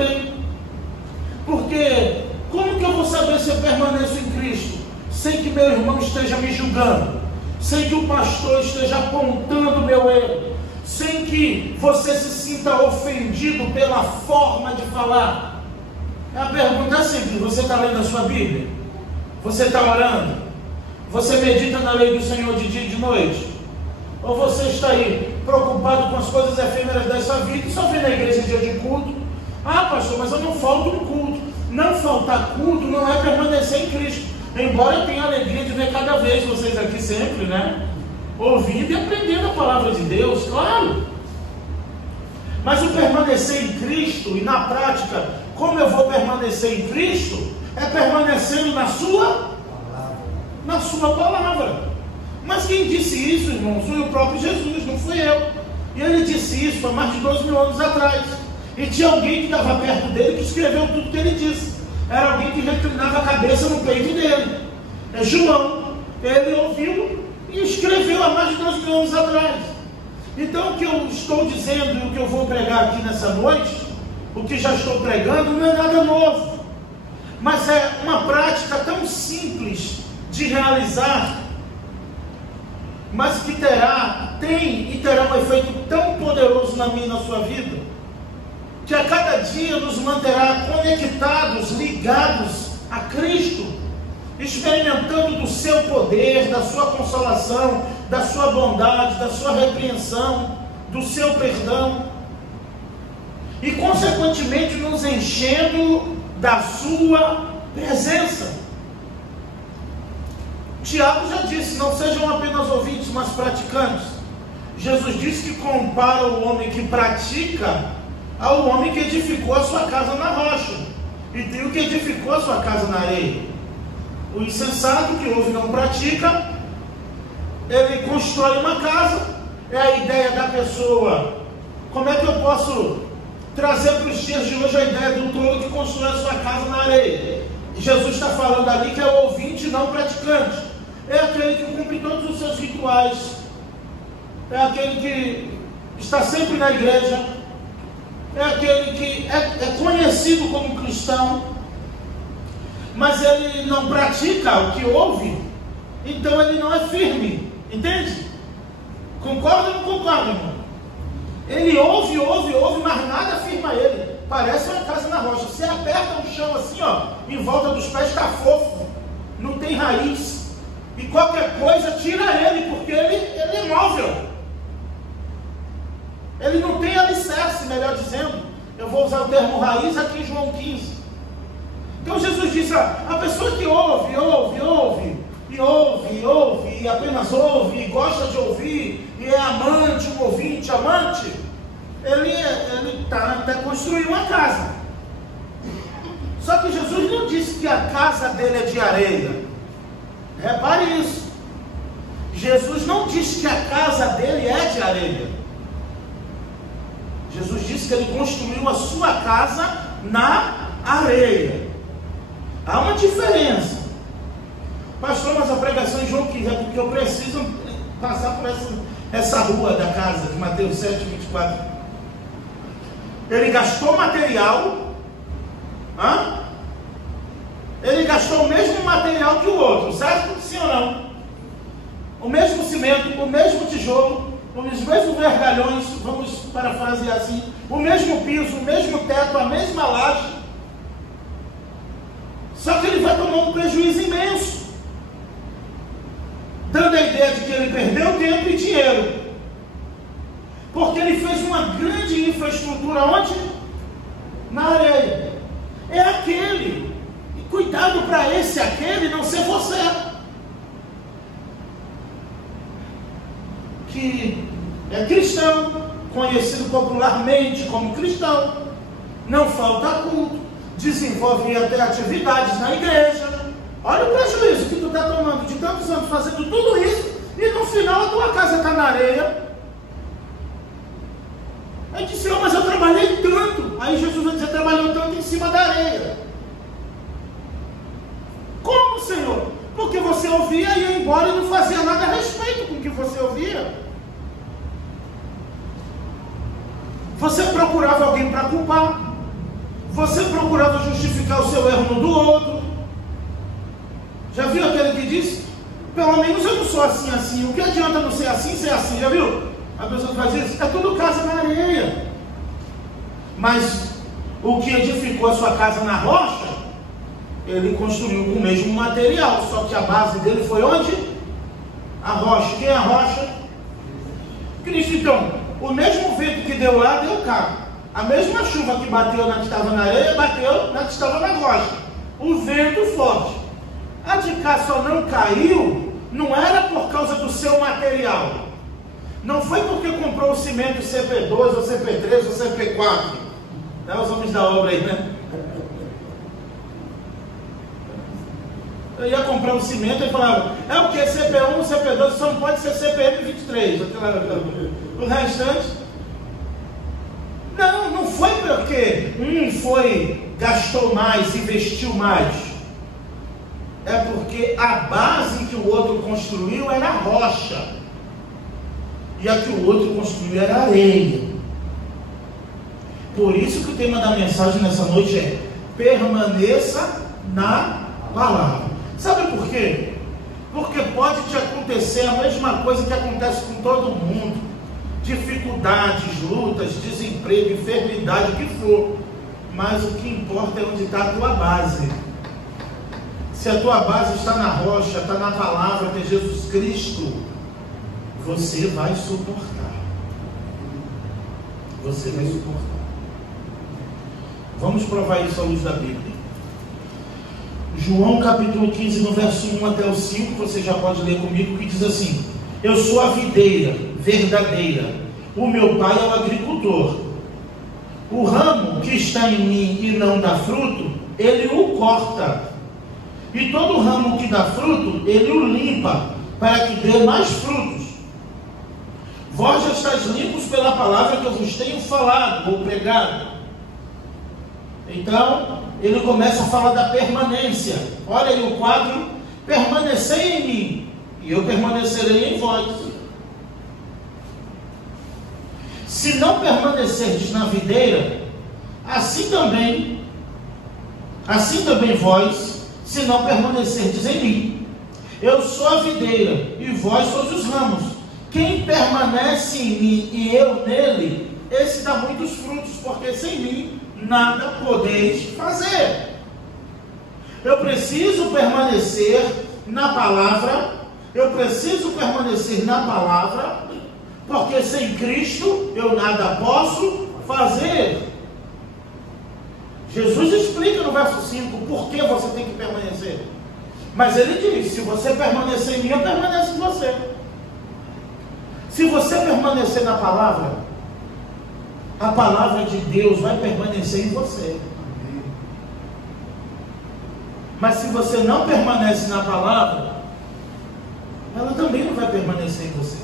também. Porque como que eu vou saber se eu permaneço em Cristo sem que meu irmão esteja me julgando, sem que o pastor esteja apontando meu erro, sem que você se sinta ofendido pela forma de falar? A pergunta é simples: você está lendo a sua Bíblia? Você está orando? Você medita na lei do Senhor de dia e de noite? Ou você está aí preocupado com as coisas efêmeras dessa vida e só vem na igreja em dia de culto? Ah, pastor, mas eu não falto no culto. Não faltar culto não é permanecer em Cristo. Embora eu tenha a alegria de ver cada vez vocês aqui sempre, né? Ouvindo e aprendendo a palavra de Deus, claro. Mas o permanecer em Cristo, e na prática, como eu vou permanecer em Cristo, é permanecendo na sua palavra. Mas quem disse isso, irmão, foi o próprio Jesus, não fui eu. E ele disse isso há mais de 2.000 anos atrás. E tinha alguém que estava perto dele que escreveu tudo que ele disse. Era alguém que reclinava a cabeça no peito dele. É João. Ele ouviu e escreveu há mais de 2.000 anos atrás. Então o que eu estou dizendo e o que eu vou pregar aqui nessa noite, o que já estou pregando, não é nada novo. Mas é uma prática tão simples de realizar, mas que tem e terá um efeito tão poderoso na minha e na sua vida, que a cada dia nos manterá conectados, ligados a Cristo, experimentando do seu poder, da sua consolação, da sua bondade, da sua repreensão, do seu perdão, e consequentemente nos enchendo da sua presença. Tiago já disse: não sejam apenas ouvintes, mas praticantes. Jesus disse que compara o homem que pratica ao homem que edificou a sua casa na rocha, e tem o que edificou a sua casa na areia. O insensato que ouve e não pratica, ele constrói uma casa. É a ideia da pessoa. Como é que eu posso trazer para os dias de hoje a ideia do tolo que constrói a sua casa na areia? Jesus está falando ali que é o ouvinte e não praticante. É aquele que cumpre todos os seus rituais, é aquele que está sempre na igreja, é aquele que é conhecido como cristão, mas ele não pratica o que ouve, então ele não é firme, entende? Concorda ou não concorda, irmão? Ele ouve, mas nada firma ele. Parece uma casa na rocha. Você aperta o chão assim, ó, em volta dos pés está fofo, não tem raiz. E qualquer coisa tira ele, porque ele é móvel. Ele não tem alicerce, melhor dizendo. Eu vou usar o termo raiz aqui em João 15. Então Jesus disse: a pessoa que ouve, e apenas ouve, e gosta de ouvir, e é amante, um ouvinte, amante, ele está até construindo uma casa. Só que Jesus não disse que a casa dele é de areia. Repare isso. Jesus não disse que a casa dele é de areia. Jesus disse que ele construiu a sua casa na areia. Há uma diferença. Pastor, mas a pregação em João 15 é porque eu preciso passar por essa rua da casa de Mateus 7, 24. Ele gastou material. Ele gastou o mesmo material que o outro, certo? Sim ou não? O mesmo cimento, o mesmo tijolo, os mesmos vergalhões, vamos parafrasear assim, o mesmo piso, o mesmo teto, a mesma laje. Só que ele vai tomar um prejuízo imenso, dando a ideia de que ele perdeu tempo e dinheiro, porque ele fez uma grande infraestrutura onde? Na areia. É aquele. E cuidado para aquele não ser você, que é cristão, conhecido popularmente como cristão, não falta culto, desenvolve até atividades na igreja. Olha o prejuízo que tu está tomando de tantos anos fazendo tudo isso, e no final a tua casa está na areia. Aí disse: mas eu trabalhei tanto. Aí Jesus vai dizer: trabalhou tanto em cima da areia. Como, Senhor? Porque você ouvia e ia embora e não fazia nada a respeito com o que você ouvia. Você procurava alguém para culpar. Você procurava justificar o seu erro no do outro. Já viu aquele que diz, pelo menos eu não sou assim, assim, o que adianta não ser assim, ser assim, já viu? A pessoa faz isso, é tudo casa na areia. Mas o que edificou a sua casa na rocha, ele construiu com o mesmo material, só que a base dele foi onde? A rocha. Quem é a rocha? Cristo. Então, o mesmo vento que deu lá, deu cá. A mesma chuva que bateu na que estava na areia, bateu na que estava na rocha. O vento forte. A de cá só não caiu, não era por causa do seu material. Não foi porque comprou o cimento CP2, ou CP3, ou CP4. Né? Os homens da obra aí, né? Eu ia comprar um cimento e falava, é o que? CP1, CP2, só não pode ser CPM23. O restante... Não foi porque gastou mais, investiu mais. É porque a base que o outro construiu era rocha. E a que o outro construiu era areia. Por isso que o tema da mensagem nessa noite é: permaneça na palavra. Sabe por quê? Porque pode te acontecer a mesma coisa que acontece com todo mundo. Dificuldades, lutas, desemprego, enfermidade, o que for. Mas o que importa é onde está a tua base. Se a tua base está na rocha, está na palavra que é Jesus Cristo, você vai suportar. Você vai suportar. Vamos provar isso à luz da Bíblia. João capítulo 15, no verso 1 até o 5, você já pode ler comigo, que diz assim: eu sou a videira verdadeira, o meu pai é o agricultor. O ramo que está em mim e não dá fruto, ele o corta. E todo ramo que dá fruto, ele o limpa, para que dê mais frutos. Vós já estáis limpos pela palavra que eu vos tenho falado, ou pregado. Então, ele começa a falar da permanência. Olha aí o quadro: permanecei em mim, e eu permanecerei em vós. Se não permanecerdes na videira, assim também vós, se não permanecerdes em mim. Eu sou a videira, e vós sois os ramos. Quem permanece em mim e eu nele, esse dá muitos frutos, porque sem mim nada podeis fazer. Eu preciso permanecer na palavra, porque sem Cristo eu nada posso fazer. Jesus explica no verso 5 por que você tem que permanecer. Mas ele diz: se você permanecer em mim, eu permaneço em você. Se você permanecer na palavra, a palavra de Deus vai permanecer em você. Mas se você não permanece na palavra, ela também não vai permanecer em você.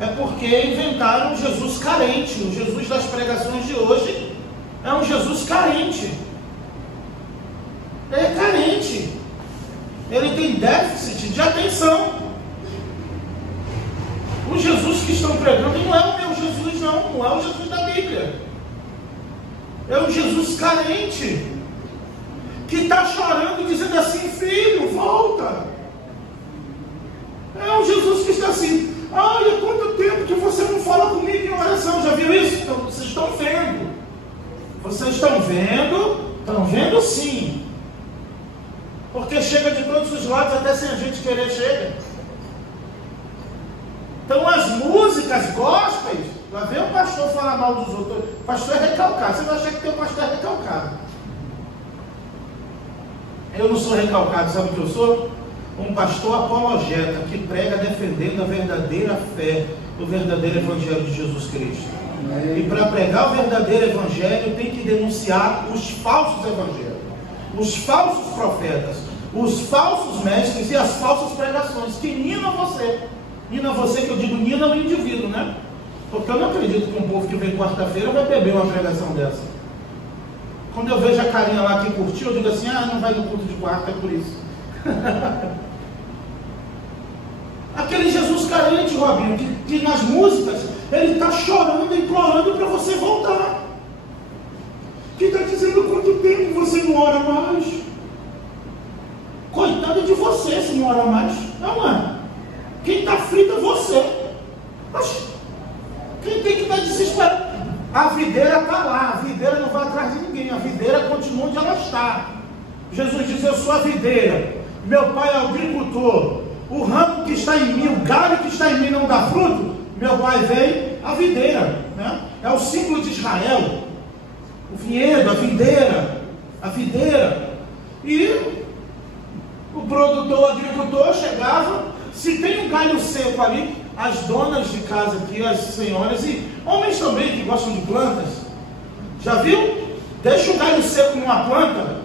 É porque inventaram um Jesus carente. O Jesus das pregações de hoje é um Jesus carente. Ele é carente. Ele tem déficit de atenção. O Jesus que estão pregando não é o meu Jesus, não é o Jesus da Bíblia. É um Jesus carente, que está chorando, dizendo assim: filho, volta. É um Jesus que está assim: olha, quanto tempo que você não fala comigo em oração. Já viu isso? Então, vocês estão vendo. Vocês estão vendo? Estão vendo sim. Porque chega de todos os lados, até sem a gente querer, chega. Então as músicas gospels, lá vem o pastor falar mal dos outros. O pastor é recalcado. Você vai achar que teu pastor é recalcado. Eu não sou recalcado, sabe o que eu sou? Um pastor apologeta, que prega defendendo a verdadeira fé, o verdadeiro evangelho de Jesus Cristo. E para pregar o verdadeiro evangelho, tem que denunciar os falsos evangelhos, os falsos profetas, os falsos mestres e as falsas pregações que minam você. Minam você, que eu digo, minam o indivíduo, né? Porque eu não acredito que um povo que vem quarta-feira vai beber uma pregação dessa. Quando eu vejo a carinha lá que curtiu, eu digo assim: ah, não vai no culto de quarta, é por isso. Aquele Jesus carente, Robinho, que nas músicas ele está chorando, implorando para você voltar. que está dizendo quanto tempo você não ora mais. Coitado de você se não ora mais. Não é? Quem está frito é você. Mas quem tem que estar desesperado? A videira está lá, a videira não vai atrás de ninguém, a videira continua onde ela está. Jesus diz: eu sou a videira, meu pai é o agricultor. O ramo que está em mim, o galho que está em mim não dá fruto, meu pai vem a videira, né? É o símbolo de Israel, o vinhedo, a videira. E o produtor, o agricultor chegava, se tem um galho seco ali, as donas de casa aqui, as senhoras e homens também que gostam de plantas, já viu? Deixa o galho seco numa planta,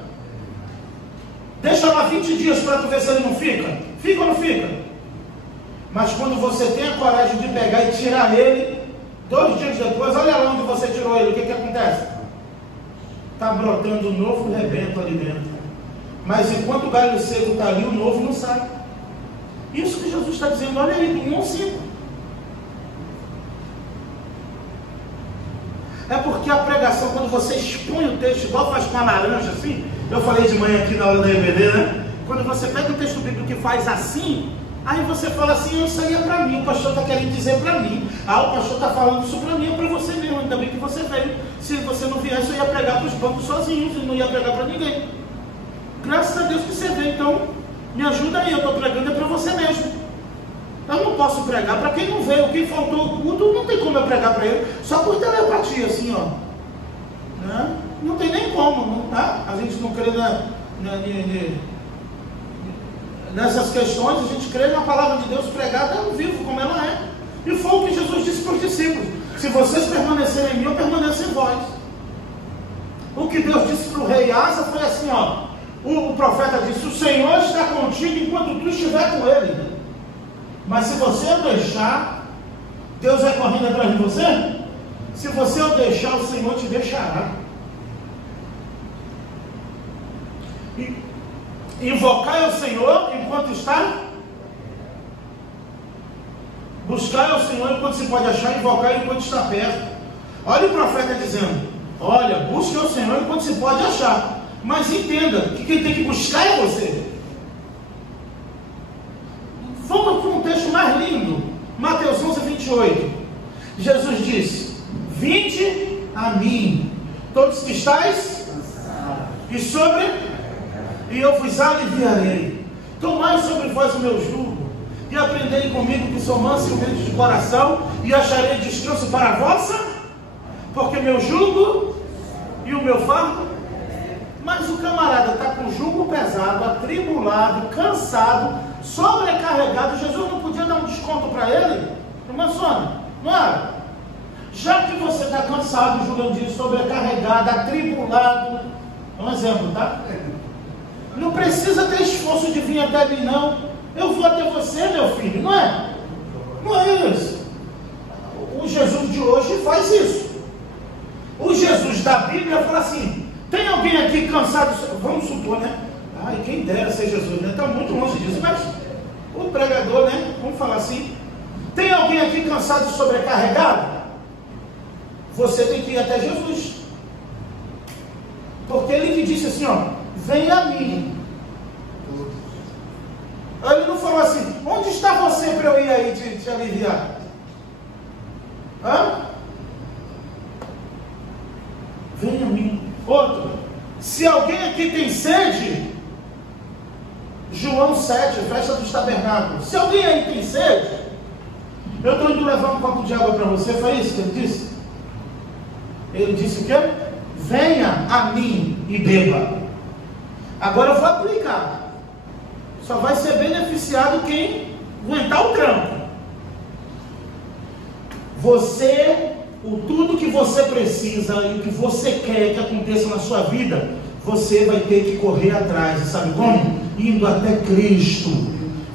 deixa lá 20 dias para tu ver se ele não fica. Fica ou não fica? Mas quando você tem a coragem de pegar e tirar ele, 2 dias depois, olha lá onde você tirou ele, o que acontece? Está brotando um novo rebento ali dentro. Mas enquanto o galho seco está ali, o novo não sai. Isso que Jesus está dizendo, olha aí, do 1 ao 5. É porque a pregação, quando você expõe o texto, igual faz com a laranja, assim, eu falei de manhã aqui na aula da EBD, né? Quando você pega o texto bíblico que faz assim, aí você fala assim: isso aí é para mim, o pastor está querendo dizer para mim. Ah, o pastor está falando isso para mim, é para você mesmo, ainda bem que você veio. Se você não viesse, eu ia pregar para os bancos sozinhos, e não ia pregar para ninguém. Graças a Deus que você veio, então me ajuda aí, eu estou pregando é para você mesmo. Eu não posso pregar para quem não veio, quem faltou o culto, não tem como eu pregar para ele, só por telepatia, assim, ó. Né? Não tem nem como, não, tá? A gente não crê nessas questões, a gente crê na palavra de Deus pregada ao vivo, como ela é. E foi o que Jesus disse para os discípulos: se vocês permanecerem em mim, eu permaneço em vós. O que Deus disse para o rei Asa foi assim, ó. O profeta disse: o Senhor está contigo enquanto tu estiver com ele. Mas se você o deixar, Deus vai correndo atrás de você? Se você o deixar, o Senhor te deixará. Invocai ao Senhor enquanto está. Buscai ao Senhor enquanto se pode achar, invocai enquanto está perto. Olha o profeta dizendo: olha, busque ao Senhor enquanto se pode achar. Mas entenda que quem tem que buscar é você. Vamos para um texto mais lindo. Mateus 11, 28. Jesus disse: vinde a mim, todos que estáis e eu vos aliviarei. Tomai sobre vós o meu jugo, e aprendei comigo, que sou manso e humilde de coração, e acharei descanso para a vossa, porque meu jugo e o meu fardo. Mas o camarada está com o jugo pesado, atribulado, cansado, sobrecarregado. Jesus não podia dar um desconto para ele? Irmã Sônia, não era? Já que você está cansado, Jurandir, sobrecarregado, atribulado, é um exemplo, tá? Não precisa ter esforço de vir até mim, não. Eu vou até você, meu filho, não é? Não é isso. O Jesus de hoje faz isso. O Jesus da Bíblia fala assim: tem alguém aqui cansado? Vamos supor, né? Ai, quem dera ser Jesus, né? Está muito longe disso, mas o pregador, né? Vamos falar assim: tem alguém aqui cansado e sobrecarregado? Você tem que ir até Jesus, porque ele que disse assim, ó: vem a mim. Ele não falou assim: onde está você para eu ir aí te aliviar? Hã? Vem a mim. Outro: se alguém aqui tem sede, João 7, festa dos tabernáculos, se alguém aí tem sede, eu estou indo levar um copo de água para você. Foi isso que ele disse? Ele disse o quê? Venha a mim e beba. Agora eu vou aplicar. Só vai ser beneficiado quem aguentar o tranco. Você, tudo que você precisa e o que você quer que aconteça na sua vida, você vai ter que correr atrás. E sabe como? Indo até Cristo.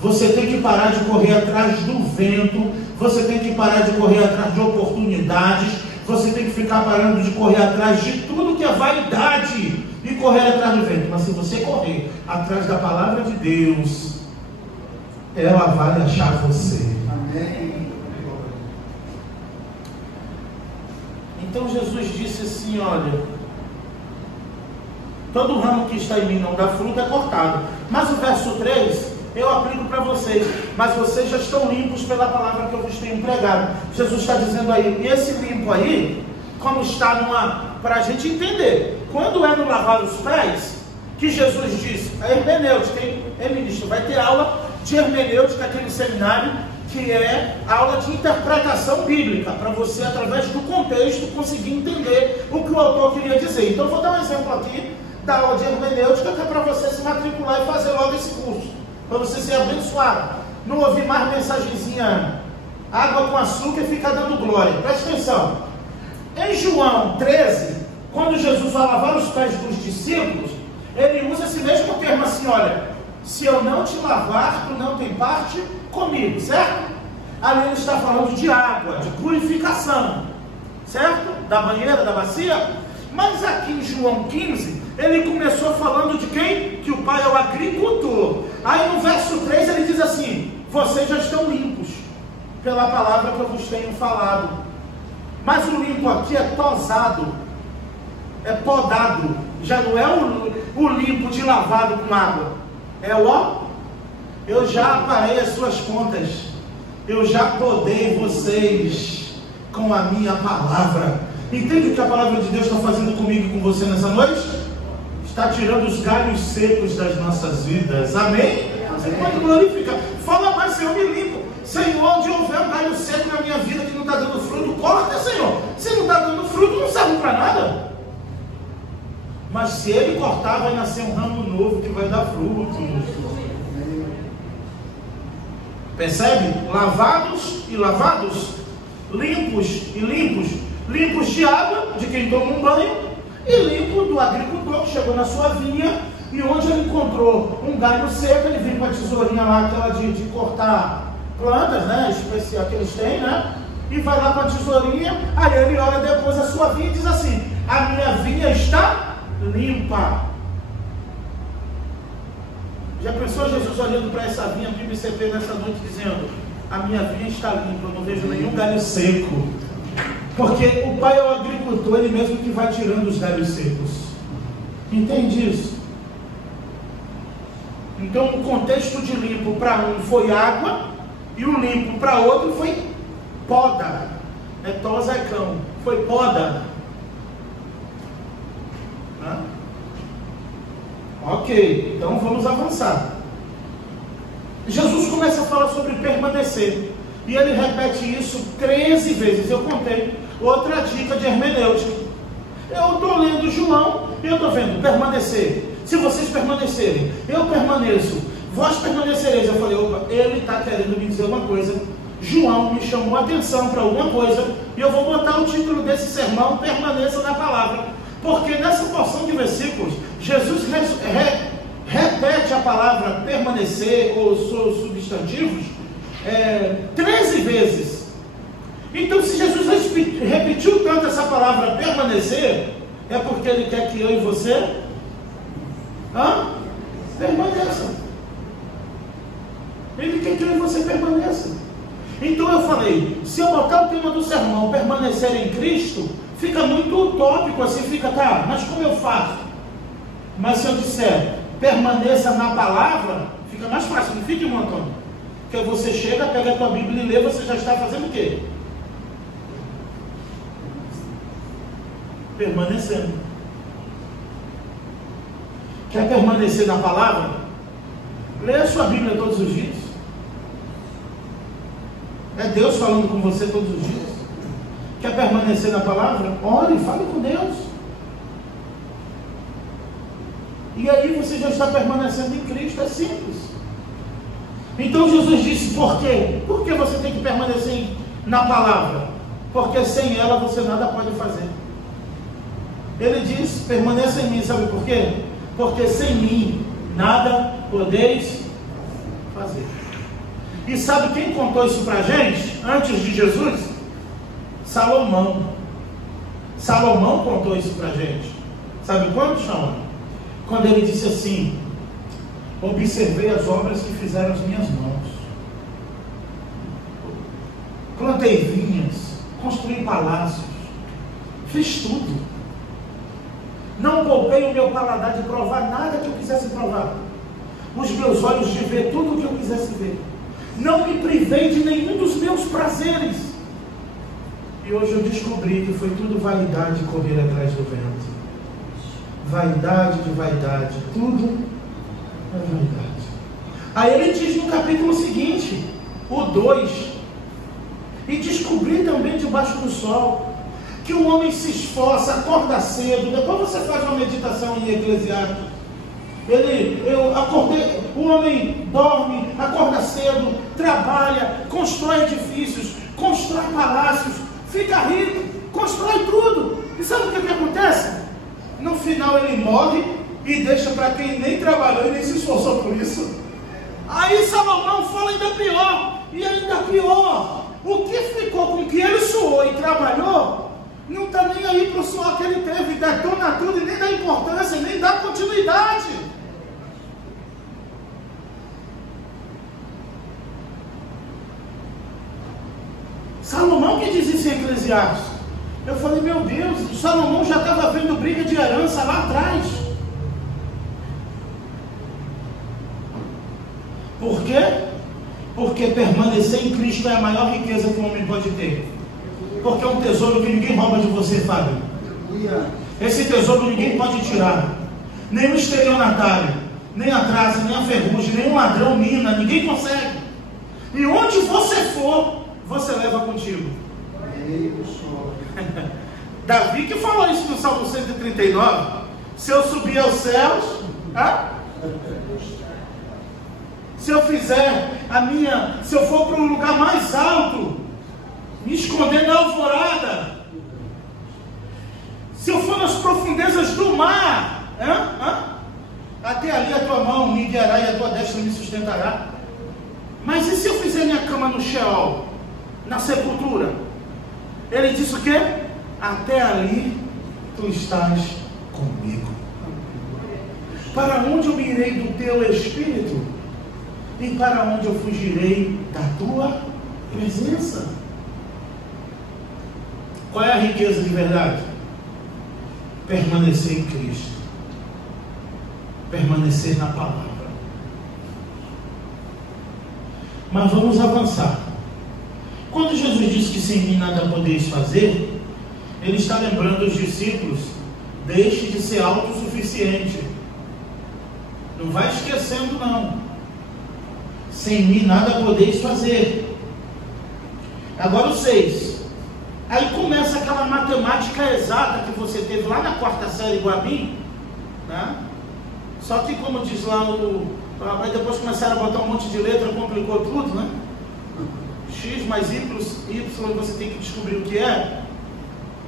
Você tem que parar de correr atrás do vento. Você tem que parar de correr atrás de oportunidades. Você tem que ficar parando de correr atrás de tudo que é vaidade e correr atrás do vento. Mas se você correr atrás da palavra de Deus, ela vai achar você. Amém. Então Jesus disse assim: olha, todo ramo que está em mim não dá fruto é cortado. Mas o verso 3, eu aplico para vocês, mas vocês já estão limpos pela palavra que eu vos tenho pregado. Jesus está dizendo aí, e esse limpo aí, como está para a gente entender, quando é no lavar os pés, que Jesus disse, a hermenêutica, ministro, vai ter aula de hermenêutica aqui no seminário, que é aula de interpretação bíblica, para você, através do contexto, conseguir entender o que o autor queria dizer. Então, eu vou dar um exemplo aqui da aula de hermenêutica, que é para você se matricular e fazer logo esse curso, para você ser abençoado, não ouvir mais mensagenzinha água com açúcar e ficar dando glória. Presta atenção, em João 13, quando Jesus vai lavar os pés dos discípulos, ele usa esse mesmo termo assim, olha, se eu não te lavar, tu não tem parte comigo, certo? Ali ele está falando de água, de purificação, certo? Da banheira, da bacia. Mas aqui em João 15, ele começou falando de quem? Que o pai é o agricultor. Aí no verso 3 ele diz assim, vocês já estão limpos pela palavra que eu vos tenho falado. Mas o limpo aqui é tosado, é podado, já não é o limpo de lavado com água, é o ó, eu já aparei as suas pontas, eu já podei vocês com a minha palavra. Entende o que a palavra de Deus está fazendo comigo e com você nessa noite? Está tirando os galhos secos das nossas vidas, amém? Você pode glorificar, fala mais, Senhor, me limpo. Senhor, onde houver um galho seco na minha vida que não está dando fruto, corta, Senhor. Se não está dando fruto, não serve para nada. Mas se ele cortar, vai nascer um ramo novo que vai dar frutos. Percebe? Lavados e lavados, limpos e limpos. Limpos de água, de quem toma um banho, e limpo do agricultor que chegou na sua vinha, e onde ele encontrou um galho seco, ele vem com a tesourinha lá, aquela de cortar plantas, né, especial que eles têm, né, e vai lá com a tesourinha, aí ele olha depois a sua vinha e diz assim, a minha vinha está limpa. Já pensou Jesus olhando para essa vinha do IBCP nessa noite dizendo, a minha vinha está limpa, eu não vejo nenhum galho seco, porque o pai é o agricultor, ele mesmo que vai tirando os galhos secos. Entende isso? Então o contexto de limpo para um foi água, e o limpo para outro foi poda, é tosecão, foi poda. Ok, então vamos avançar. Jesus começa a falar sobre permanecer, e ele repete isso 13 vezes, eu contei. Outra dica de hermenêutica, eu estou lendo João, e eu estou vendo permanecer, se vocês permanecerem, eu permaneço, vós permanecereis. Eu falei, opa, ele está querendo me dizer uma coisa, João me chamou a atenção para alguma coisa, e eu vou botar o título desse sermão, permaneça na palavra, porque nessa porção de versículos, Jesus repete a palavra permanecer, ou seus substantivos, 13 vezes. Então, se Jesus repetiu tanto essa palavra permanecer, é porque ele quer que eu e você permaneça. Ele quer que eu e você permaneça. Então eu falei, se eu botar o tema do sermão, permanecer em Cristo, fica muito utópico assim, fica, tá, mas como eu faço? Mas se eu disser, permaneça na palavra, fica mais fácil, não fica, irmão Antônio? Porque você chega, pega a tua Bíblia e lê, você já está fazendo o quê? Permanecendo. Quer permanecer na palavra? Leia a sua Bíblia todos os dias. É Deus falando com você todos os dias. Quer permanecer na palavra? Ore, fale com Deus. E aí você já está permanecendo em Cristo, é simples. Então Jesus disse, por quê? Por que você tem que permanecer na palavra? Porque sem ela você nada pode fazer. Ele diz, permaneça em mim, sabe por quê? Porque sem mim nada podeis fazer. E sabe quem contou isso para a gente, antes de Jesus? Salomão. Salomão contou isso para a gente. Sabe quando, Chama? Quando ele disse assim, observei as obras que fizeram as minhas mãos. Plantei vinhas, construí palácios, fiz tudo. Não poupei o meu paladar de provar nada que eu quisesse provar, os meus olhos de ver tudo o que eu quisesse ver. Não me privei de nenhum dos meus prazeres. E hoje eu descobri que foi tudo vaidade correr atrás do vento. Vaidade de vaidade, tudo é vaidade. Aí ele diz no capítulo seguinte, o 2, e descobri também debaixo do sol, que o homem se esforça, acorda cedo, depois você faz uma meditação em Eclesiastes. O homem dorme, acorda cedo, trabalha, constrói edifícios, constrói palácios, fica rico, constrói tudo. E sabe o que acontece? No final ele morre e deixa para quem nem trabalhou e nem se esforçou por isso. Aí Salomão fala ainda pior, e ainda pior, o que ficou com que ele suou e trabalhou, não está nem aí para o suor que ele teve, detona tudo e nem dá importância, nem dá continuidade. Salomão que diz isso em Eclesiastes. Eu falei, meu Deus, Salomão já estava vendo briga de herança lá atrás. Por quê? Porque permanecer em Cristo é a maior riqueza que um homem pode ter. Porque é um tesouro que ninguém rouba de você, Fábio. Esse tesouro ninguém pode tirar. Nem o estelionatário, nem a traça, nem a ferrugem, nem um ladrão mina, ninguém consegue. E onde você for, você leva contigo. Davi que falou isso no Salmo 139. Se eu subir aos céus, se eu fizer se eu for para um lugar mais alto, me esconder na alvorada, se eu for nas profundezas do mar, até ali a tua mão me guiará e a tua destra me sustentará. Mas e se eu fizer minha cama no Sheol, na sepultura? Ele disse o quê? Até ali tu estás comigo. Para onde eu me irei do teu espírito? E para onde eu fugirei da tua presença? Qual é a riqueza de verdade? Permanecer em Cristo, permanecer na palavra. Mas vamos avançar. Quando Jesus disse que sem mim nada podeis fazer, ele está lembrando os discípulos: deixe de ser autossuficiente. Não vai esquecendo não. Sem mim nada podeis fazer. Agora o 6. Aí começa aquela matemática exata que você teve lá na 4ª série igual a mim, né? Só que como diz lá aí depois começaram a botar um monte de letra, complicou tudo, né? X mais Y, você tem que descobrir o que é.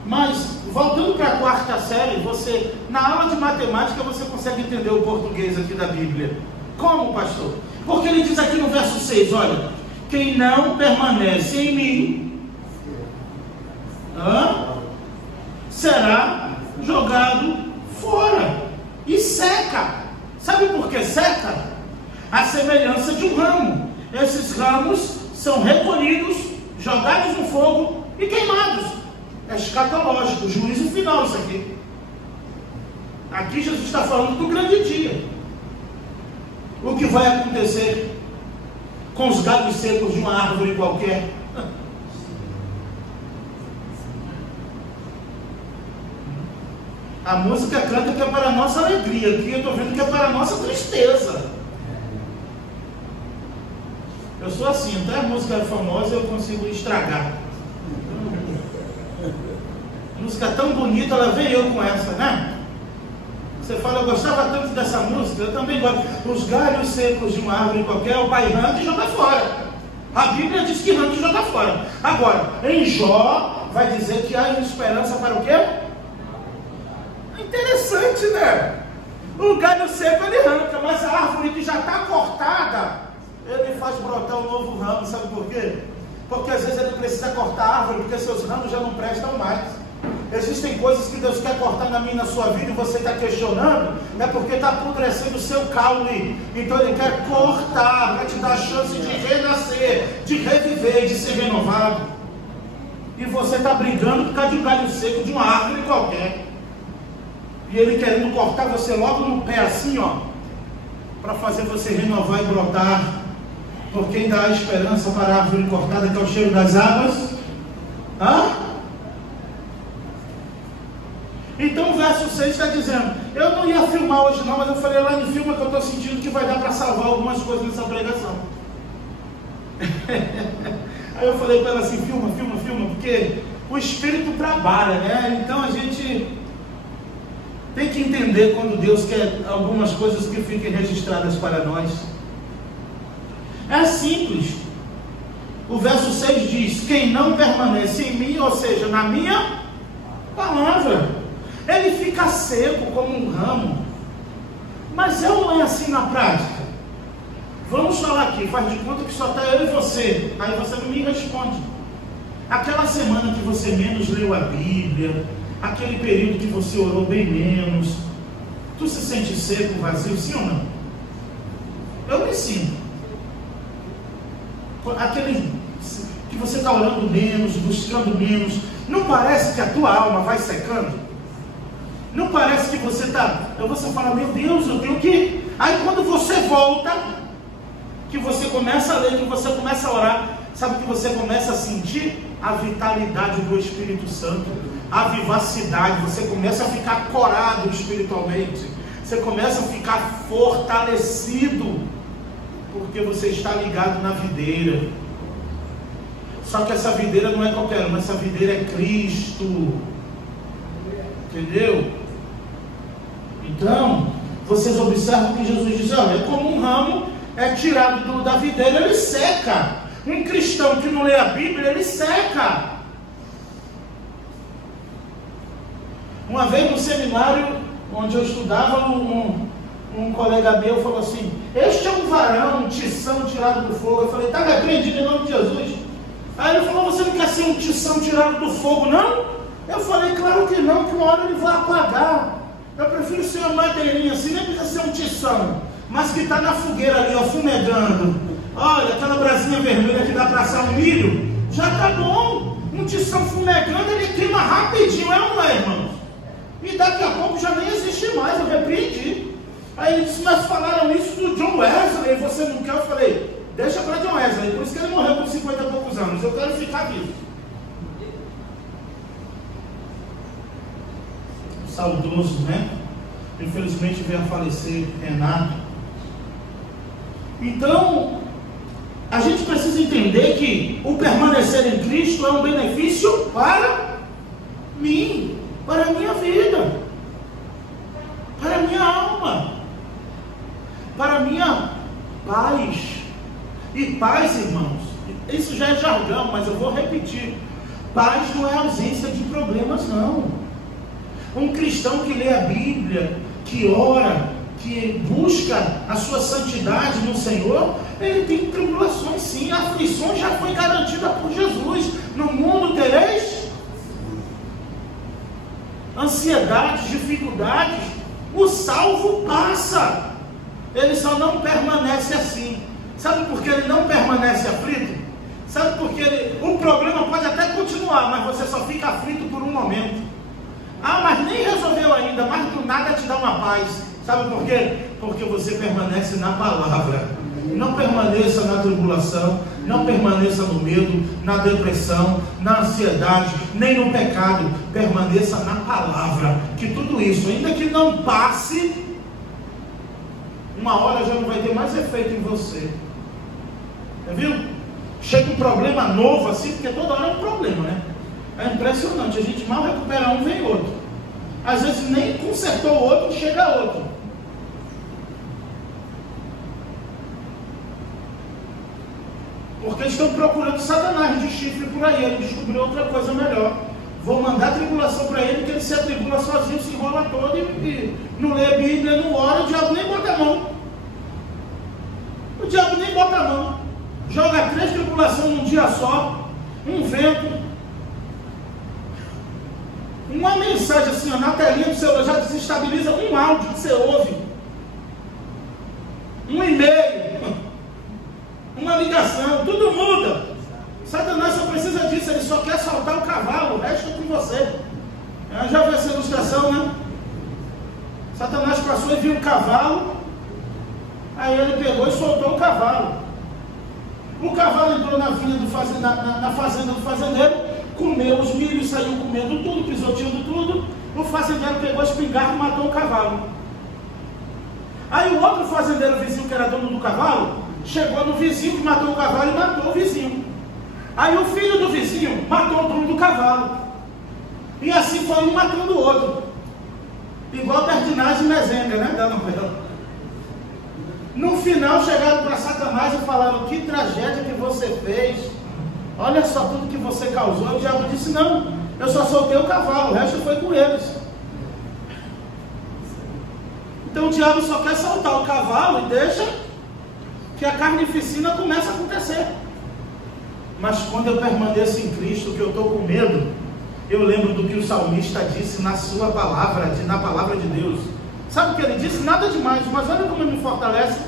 Mas voltando para a 4ª série, você, na aula de matemática, você consegue entender o português aqui da Bíblia. Como, pastor? Porque ele diz aqui no verso 6, olha: quem não permanece em mim será jogado fora e seca. Sabe por que seca? A semelhança de um ramo. Esses ramos são recolhidos, jogados no fogo e queimados. É escatológico, juízo final isso aqui. Aqui Jesus está falando do grande dia. O que vai acontecer com os galhos secos de uma árvore qualquer? A música canta que é para a nossa alegria. Aqui eu estou vendo que é para a nossa tristeza. Eu sou assim, até a música é famosa eu consigo estragar. A música tão bonita, ela vem eu com essa, né? Você fala, eu gostava tanto dessa música, eu também gosto. Os galhos secos de uma árvore qualquer, o pai arranca e joga fora. A Bíblia diz que arranca e joga fora. Agora, em Jó, vai dizer que há esperança para o quê? Interessante, né? O galho seco ele arranca, mas a árvore que já está cortada, ele faz brotar um novo ramo. Sabe por quê? Porque às vezes ele precisa cortar a árvore, porque seus ramos já não prestam mais. Existem coisas que Deus quer cortar na minha e na sua vida e você está questionando, é porque está apodrecendo o seu caule. Então ele quer cortar para te dar a chance de renascer, de reviver, de ser renovado. E você está brigando por causa de um galho seco de uma árvore qualquer. E ele querendo cortar você logo no pé assim, ó, para fazer você renovar e brotar. Porque ainda há esperança para a árvore cortada, que é o cheiro das águas. Então o verso 6 está dizendo, eu não ia filmar hoje não, mas eu falei lá no filme que eu estou sentindo que vai dar para salvar algumas coisas nessa pregação. Aí eu falei para ela assim, filma, porque o Espírito trabalha, né? Então a gente tem que entender quando Deus quer algumas coisas que fiquem registradas para nós. É simples. O verso 6 diz, quem não permanece em mim, ou seja, na minha palavra, ele fica seco como um ramo. Mas não é assim na prática. Vamos falar aqui, faz de conta que só está eu e você. Aí você não me responde. Aquela semana que você menos leu a Bíblia, aquele período que você orou bem menos, tu se sente seco, vazio, sim ou não? Eu me sinto. Aquele que você está orando menos, buscando menos, não parece que a tua alma vai secando? Não parece que você está... Você fala, meu Deus, eu tenho que... Aí quando você volta, que você começa a ler, que você começa a orar, sabe que você começa a sentir a vitalidade do Espírito Santo, a vivacidade, você começa a ficar corado espiritualmente, você começa a ficar fortalecido, porque você está ligado na videira. Só que essa videira não é qualquer uma, essa videira é Cristo, entendeu? Então, vocês observam que Jesus diz, olha, é como um ramo é tirado da videira, ele seca. Um cristão que não lê a Bíblia, ele seca. Uma vez no seminário onde eu estudava, um colega meu falou assim, este é um varão, um tição tirado do fogo. Eu falei, está repreendido em nome de Jesus. Aí ele falou, você não quer ser um tição tirado do fogo, não? Eu falei, claro que não, que uma hora ele vai apagar. Eu prefiro ser uma madeirinha assim, nem precisa ser um tição, mas que está na fogueira ali, ó, fumegando. Olha, aquela brasinha vermelha que dá para assar um milho, já está bom. Um tição fumegando, ele queima rapidinho, é ou não é, irmãos? E daqui a pouco já nem existe mais, eu repreendi. Aí ele disse, mas falaram isso do John Wesley, você não quer? Eu falei, deixa para John Wesley, por isso que ele morreu com 50 e poucos anos, eu quero ficar vivo. Saudoso, né? Infelizmente veio a falecer Renato. Então, a gente precisa entender que o permanecer em Cristo é um benefício para mim, para a minha vida, para a minha alma, para a minha paz. E paz, irmãos, isso já é jargão, mas eu vou repetir, paz não é ausência de problemas, não. Um cristão que lê a Bíblia, que ora, que busca a sua santidade no Senhor, ele tem tribulações sim, a aflição já foi garantida por Jesus. No mundo tereis ansiedades, dificuldades. O salvo passa, ele só não permanece assim. Sabe por que ele não permanece aflito? Sabe por que o problema pode até continuar, mas você só fica aflito por um momento. Ah, mas nem resolveu ainda, mas do nada te dá uma paz. Sabe por quê? Porque você permanece na palavra. Não permaneça na tribulação, não permaneça no medo, na depressão, na ansiedade, nem no pecado. Permaneça na palavra. Que tudo isso, ainda que não passe, uma hora já não vai ter mais efeito em você. Viu? Chega um problema novo assim, porque toda hora é um problema, né? É impressionante, a gente mal recupera um, vem outro. Às vezes nem consertou o outro, chega outro. Porque eles estão procurando Satanás de chifre por aí, ele descobriu outra coisa melhor. Vou mandar tribulação para ele, que ele se atribula sozinho, se enrola todo e não lê a Bíblia, não ora, o diabo nem bota a mão. O diabo nem bota a mão. Joga 3 tribulações num dia só, um vento. Uma mensagem assim, ó, na telinha do celular já desestabiliza um áudio que você ouve, um e-mail, uma ligação, tudo muda. Satanás só precisa disso, ele só quer soltar o cavalo, o resto é com você. Já viu essa ilustração, né? Satanás passou e viu um cavalo, aí ele pegou e soltou o cavalo. O cavalo entrou na vinha na fazenda do fazendeiro, comeu os milhos, saiu comendo tudo, pisoteando tudo. O fazendeiro pegou a espingarda e matou o cavalo. Aí o outro fazendeiro vizinho, que era dono do cavalo, chegou no vizinho que matou o cavalo e matou o vizinho. Aí o filho do vizinho matou o dono do cavalo. E assim foi um matando o outro. Igual Bertinaz e Mezenga, né? Da novela. No final chegaram para Satanás e falaram: que tragédia que você fez. Olha só tudo que você causou. O diabo disse: não, eu só soltei o cavalo, o resto foi com eles. Então o diabo só quer soltar o cavalo e deixa que a carnificina comece a acontecer. Mas quando eu permaneço em Cristo, que eu estou com medo, eu lembro do que o salmista disse na sua palavra, na palavra de Deus. Sabe o que ele disse? Nada demais, mas olha como ele me fortalece.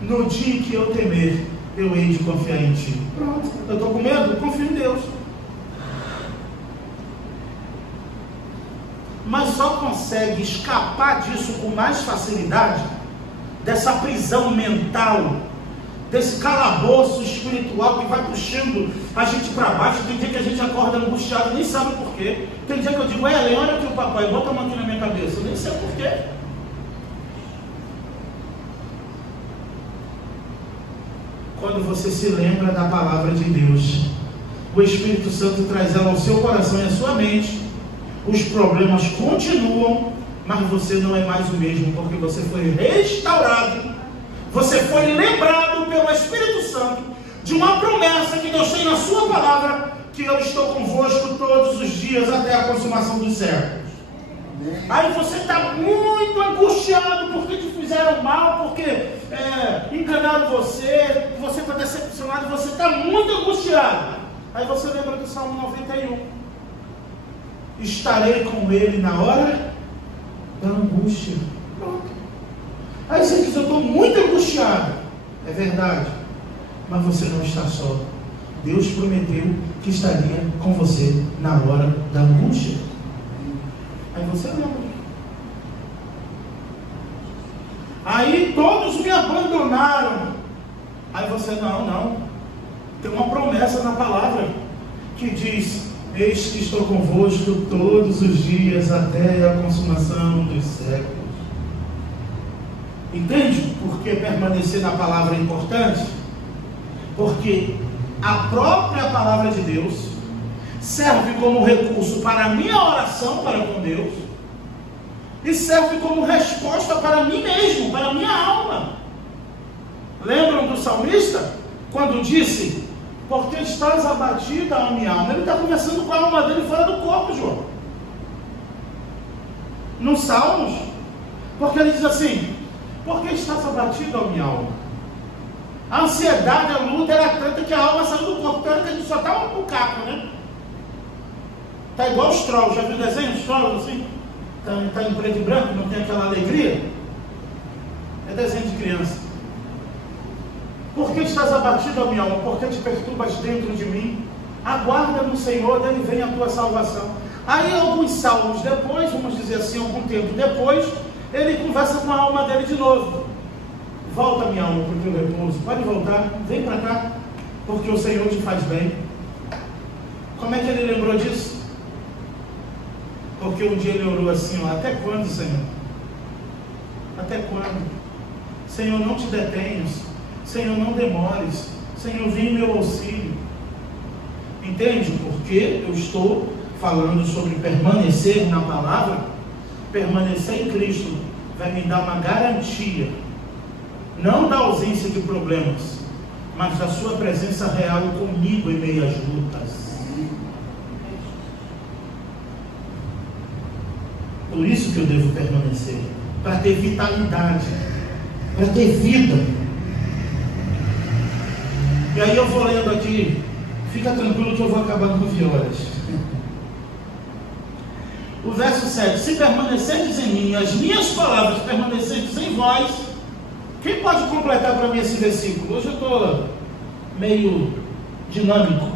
No dia em que eu temer, eu hei de confiar em ti. Pronto, eu estou com medo, eu confio em Deus. Mas só consegue escapar disso com mais facilidade, dessa prisão mental, desse calabouço espiritual que vai puxando a gente para baixo. Tem dia que a gente acorda angustiado e nem sabe por quê. Tem dia que eu digo: Ellen, olha aqui o papai, bota a mão aqui na minha cabeça. Eu nem sei por quê. Quando você se lembra da palavra de Deus, o Espírito Santo traz ela ao seu coração e à sua mente. Os problemas continuam, mas você não é mais o mesmo, porque você foi restaurado. Você foi lembrado pelo Espírito Santo de uma promessa que Deus tem na sua palavra, que eu estou convosco todos os dias até a consumação dos séculos. Aí você está muito angustiado porque te fizeram mal, porque enganaram você está decepcionado, você está muito angustiado. Aí você lembra do Salmo 91: estarei com ele na hora da angústia. Pronto. Aí você diz: eu estou muito angustiado. É verdade, mas você não está só. Deus prometeu que estaria com você na hora da angústia. Aí você lembra. Aí todos me abandonaram. Aí você: não. Tem uma promessa na palavra que diz: eis que estou convosco todos os dias até a consumação dos séculos. Entende por que permanecer na palavra é importante? Porque a própria palavra de Deus serve como recurso para a minha oração para com Deus e serve como resposta para mim mesmo, para a minha alma. Lembram do salmista? Quando disse: porque estás abatida a minha alma. Ele está conversando com a alma dele fora do corpo, João. Nos Salmos. Porque ele diz assim: porque estás abatida a minha alma. A ansiedade, a luta era tanta que a alma saiu do corpo. Então ele só está um caco, né? Está igual os trolls. Já viu o desenho dos trolls assim? Está em preto e branco, não tem aquela alegria. É desenho de criança. Por que estás abatido, minha alma? Por que te perturbas dentro de mim? Aguarda no Senhor, dele vem a tua salvação. Aí alguns salmos depois, vamos dizer assim, algum tempo depois, ele conversa com a alma dele de novo. Volta, minha alma, para o teu repouso. Pode voltar, vem para cá, porque o Senhor te faz bem. Como é que ele lembrou disso? Porque um dia ele orou assim: ó, até quando, Senhor? Até quando? Senhor, não te detenhas. Senhor, não demores. Senhor, vem em meu auxílio. Entende? Porque eu estou falando sobre permanecer na palavra. Permanecer em Cristo vai me dar uma garantia, não da ausência de problemas, mas da sua presença real comigo em meio às lutas. Por isso que eu devo permanecer, para ter vitalidade, para ter vida. E aí eu vou lendo aqui, fica tranquilo que eu vou acabar com 9 horas. O verso 7: se permanecerdes em mim, as minhas palavras permanecerdes em vós. Quem pode completar para mim esse versículo? Hoje eu estou meio dinâmico.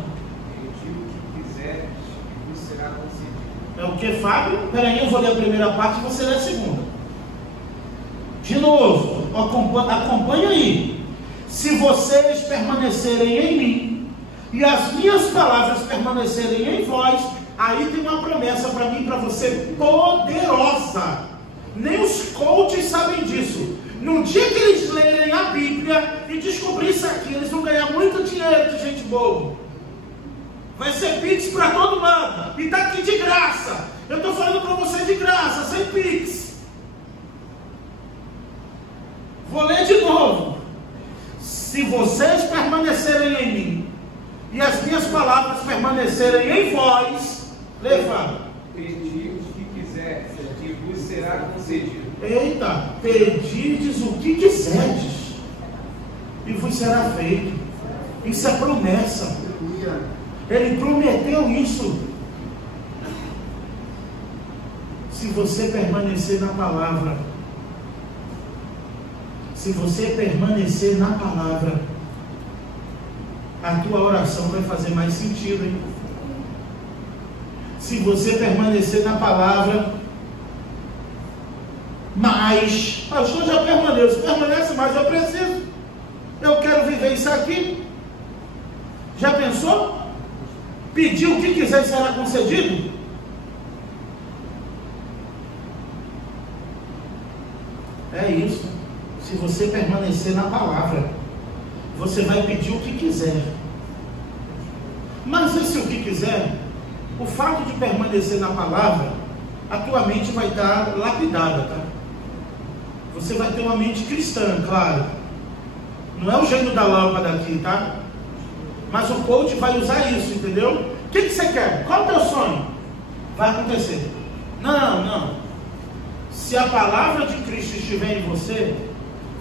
É o que, Fábio? Peraí, eu vou ler a primeira parte e você lê a segunda. De novo, acompanha aí. Se vocês permanecerem em mim e as minhas palavras permanecerem em vós, aí tem uma promessa para mim e para você poderosa. Nem os coaches sabem disso. No dia que eles lerem a Bíblia e descobrir isso aqui, eles vão ganhar muito dinheiro de gente boa. Vai ser Pix para todo mundo. E está aqui de graça. Eu estou falando para você de graça, sem Pix. Vou ler de novo. Se vocês permanecerem em mim e as minhas palavras permanecerem em vós, leva. Pedi o que quiser, e vos será concedido. Eita, pedirdes o que quiserdes, e vos será feito. Isso é promessa. Ele prometeu isso. Se você permanecer na palavra, se você permanecer na palavra, a tua oração vai fazer mais sentido, hein? Se você permanecer na palavra, mas, pastor, já permanece, mas eu preciso, eu quero viver isso aqui. Já pensou? Pedir o que quiser será concedido? É isso. Se você permanecer na palavra, você vai pedir o que quiser. Mas esse o que quiser, o fato de permanecer na palavra, a tua mente vai estar lapidada, tá? Você vai ter uma mente cristã, claro. Não é o gênio da lâmpada aqui, tá? Mas o coach vai usar isso, entendeu? O que você quer? Qual é o teu sonho? Vai acontecer. Não. Se a palavra de Cristo estiver em você,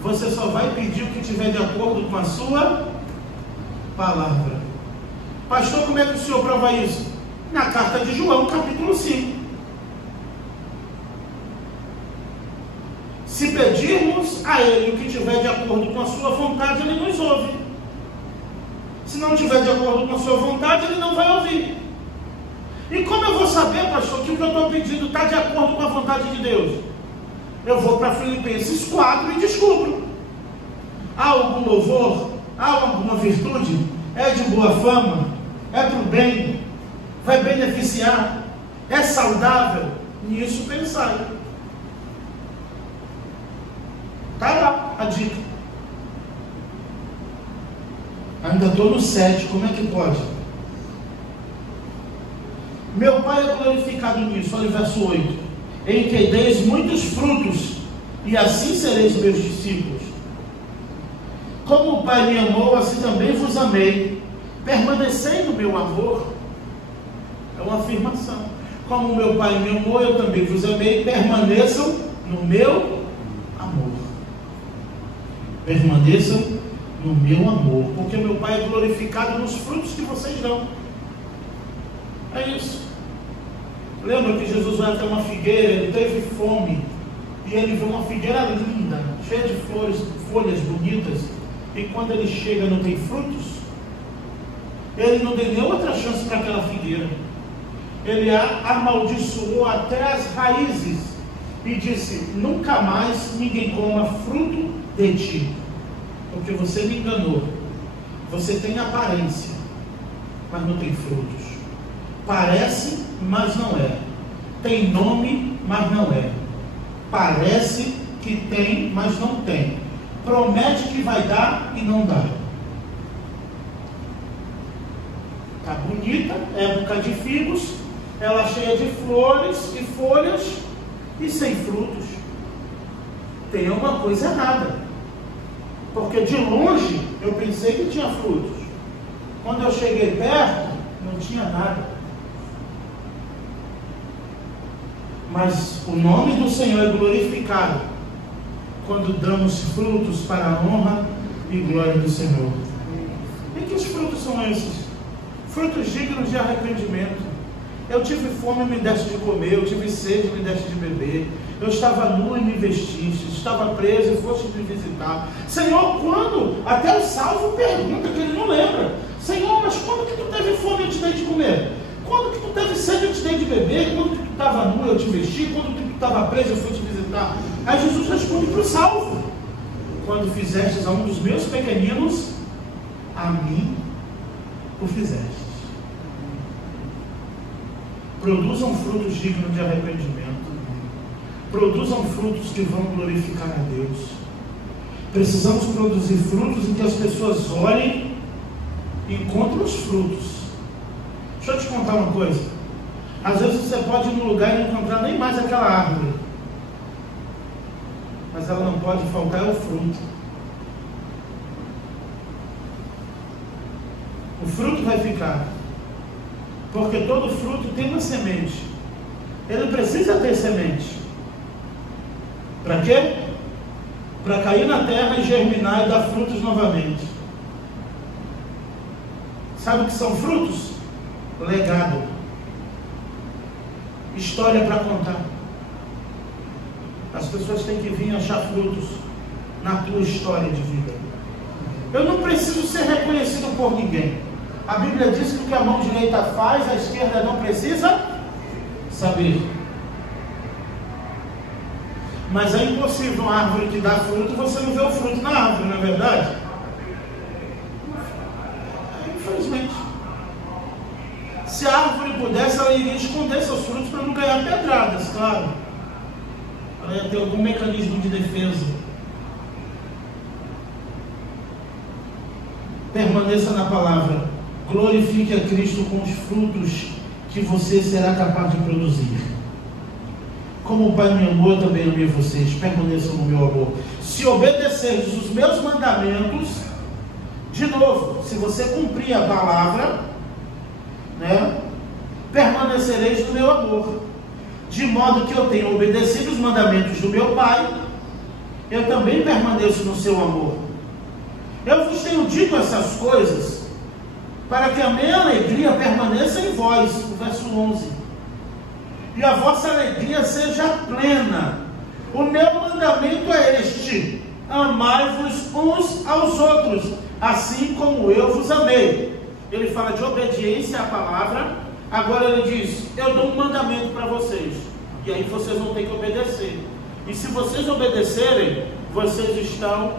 você só vai pedir o que estiver de acordo com a sua palavra. Pastor, como é que o senhor prova isso? Na carta de João, capítulo 5. Se pedirmos a Ele o que estiver de acordo com a sua vontade, Ele nos ouve. Se não estiver de acordo com a sua vontade, Ele não vai ouvir. E como eu vou saber, pastor, que o que eu estou pedindo está de acordo com a vontade de Deus? Eu vou para Filipenses 4 e descubro. Há algum louvor? Há alguma virtude? É de boa fama? É para o bem? Vai beneficiar? É saudável? Nisso pensai. Está lá a dica. Ainda estou no 7, como é que pode? Meu Pai é glorificado nisso, olha o verso 8. Em que deis muitos frutos, e assim sereis meus discípulos. Como o Pai me amou, assim também vos amei. Permanecei no meu amor. É uma afirmação. Como o meu Pai me amou, eu também vos amei. Permaneçam no meu amor. Permaneçam no meu amor, porque meu Pai é glorificado nos frutos que vocês dão. É isso. Lembra que Jesus vai até uma figueira, ele teve fome, e ele vê uma figueira linda, cheia de flores, folhas bonitas, e quando ele chega não tem frutos? Ele não deu nem outra chance para aquela figueira. Ele a amaldiçoou até as raízes e disse: nunca mais ninguém coma fruto de ti, porque você me enganou. Você tem aparência, mas não tem frutos. Parece, mas não é. Tem nome, mas não é. Parece que tem, mas não tem. Promete que vai dar e não dá. Está bonita, época de figos, ela cheia de flores e folhas e sem frutos. Tem uma coisa errada. Porque de longe eu pensei que tinha frutos. Quando eu cheguei perto, não tinha nada. Mas o nome do Senhor é glorificado quando damos frutos para a honra e glória do Senhor. E que os frutos são esses? Frutos dignos de arrependimento. Eu tive fome e me deste de comer, eu tive sede e me deste de beber, eu estava nu e me vestiste, estava preso e foste me visitar. Senhor, quando? Até o salvo pergunta, que ele não lembra. Senhor, mas quando que tu teve fome e eu te dei de comer? Quando que tu teve sede eu te dei de beber? Quando que tu estava nu eu te vesti? Quando que tu estava preso eu fui te visitar? Aí Jesus responde para o salvo: quando fizestes a um dos meus pequeninos, a mim o fizestes. Produzam frutos dignos de arrependimento. Produzam frutos que vão glorificar a Deus. Precisamos produzir frutos em que as pessoas olhem e encontrem os frutos. Deixa eu te contar uma coisa. Às vezes você pode ir num lugar e não encontrar nem mais aquela árvore, mas ela não pode faltar é o fruto. O fruto vai ficar, porque todo fruto tem uma semente. Ele precisa ter semente. Para quê? Para cair na terra e germinar e dar frutos novamente. Sabe o que são frutos? Legado. História para contar. As pessoas têm que vir achar frutos na tua história de vida. Eu não preciso ser reconhecido por ninguém. A Bíblia diz que o que a mão direita faz, a esquerda não precisa saber. Mas é impossível uma árvore que dá fruto, você não vê o fruto na árvore, não é verdade? Infelizmente. Se a árvore pudesse, ela iria esconder seus frutos para não ganhar pedradas, claro. Ela ia ter algum mecanismo de defesa. Permaneça na palavra. Glorifique a Cristo com os frutos que você será capaz de produzir. Como o Pai me amou, eu também amei vocês. Permaneçam no meu amor. Se obedecerdes os meus mandamentos, de novo, se você cumprir a palavra, permanecereis no meu amor. De modo que eu tenho obedecido os mandamentos do meu Pai, eu também permaneço no seu amor. Eu vos tenho dito essas coisas para que a minha alegria permaneça em vós. O verso 11. E a vossa alegria seja plena. O meu mandamento é este: amai-vos uns aos outros, assim como eu vos amei. Ele fala de obediência à palavra. Agora ele diz: eu dou um mandamento para vocês, e aí vocês vão ter que obedecer. E se vocês obedecerem, vocês estão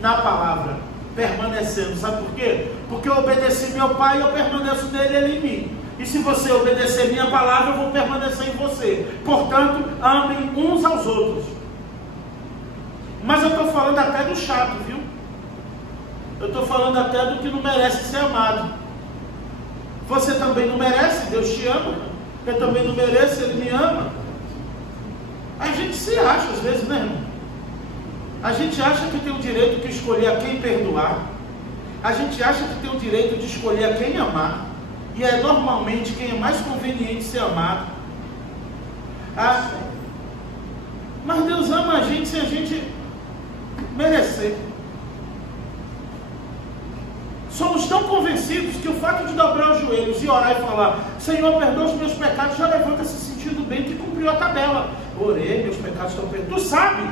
na palavra, permanecendo. Sabe por quê? Porque eu obedeci meu Pai, eu permaneço nele, ele em mim. E se você obedecer minha palavra, eu vou permanecer em você. Portanto, amem uns aos outros. Mas eu estou falando até do chato, viu? Eu estou falando até do que não merece ser amado. Você também não merece, Deus te ama. Eu também não mereço, Ele me ama. A gente se acha às vezes, né, irmão? A gente acha que tem o direito de escolher a quem perdoar. A gente acha que tem o direito de escolher a quem amar. E é normalmente quem é mais conveniente ser amado. Mas Deus ama a gente sem a gente merecer. Somos tão convencidos que o fato de dobrar os joelhos e orar e falar: Senhor, perdoa os meus pecados, já levanta se sentindo bem que cumpriu a tabela. Orei, meus pecados estão perdoados. Tu sabe?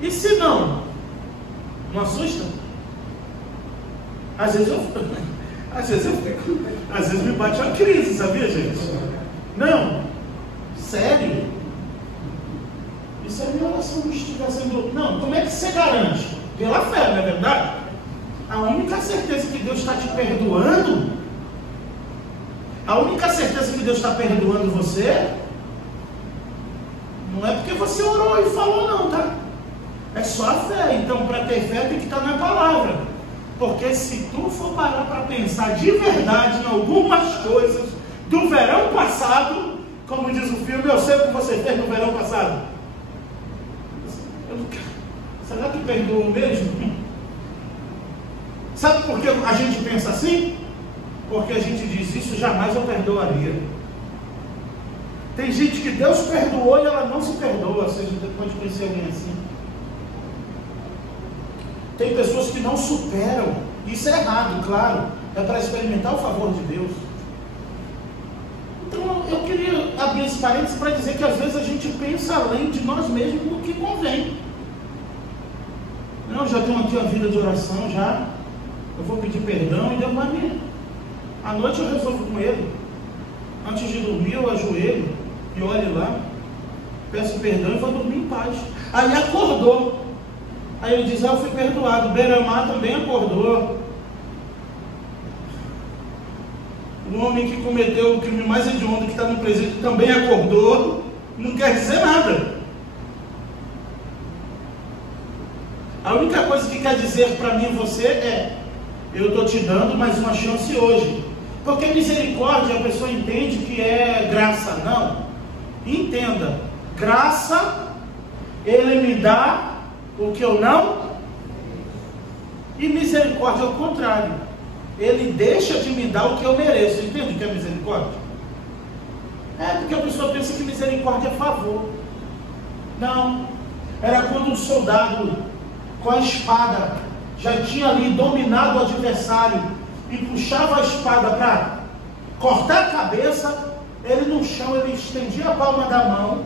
E se não? Não assusta? Às vezes me bate uma crise, sabia, gente? Não, sério. Isso é minha oração, não estiver sendo. Não, como é que você garante? Pela fé, não é verdade? A única certeza que Deus está te perdoando, a única certeza que Deus está perdoando você, não é porque você orou e falou, não, tá? É só a fé. Então, para ter fé, tem que estar na palavra. Porque se tu for parar para pensar de verdade em algumas coisas do verão passado, como diz o filme, eu sei o que você fez no verão passado. Será que perdoou mesmo? Sabe por que a gente pensa assim? Porque a gente diz: isso jamais eu perdoaria. Tem gente que Deus perdoou e ela não se perdoa. Você pode conhecer alguém assim. Tem pessoas que não superam. Isso é errado, claro. É para experimentar o favor de Deus. Então eu queria abrir esse parênteses para dizer que às vezes a gente pensa além de nós mesmos no que convém. Eu já tenho aqui a vida de oração, já. Eu vou pedir perdão e Deus vai me. À noite eu resolvo com Ele. Antes de dormir eu ajoelho e olho lá, peço perdão e vou dormir em paz. Aí acordou. Aí ele diz: eu fui perdoado. Beramá também acordou. O homem que cometeu o crime mais hediondo, que está no presídio, também acordou. Não quer dizer nada. A única coisa que quer dizer para mim e você é: eu estou te dando mais uma chance hoje. Porque misericórdia, a pessoa entende que é graça. Não. Entenda. Graça, ele me dá o que eu não. E misericórdia é o contrário. Ele deixa de me dar o que eu mereço. Entende o que é misericórdia? É porque a pessoa pensa que misericórdia é favor. Não. Era quando um soldado com a espada já tinha ali dominado o adversário e puxava a espada para cortar a cabeça, ele no chão, ele estendia a palma da mão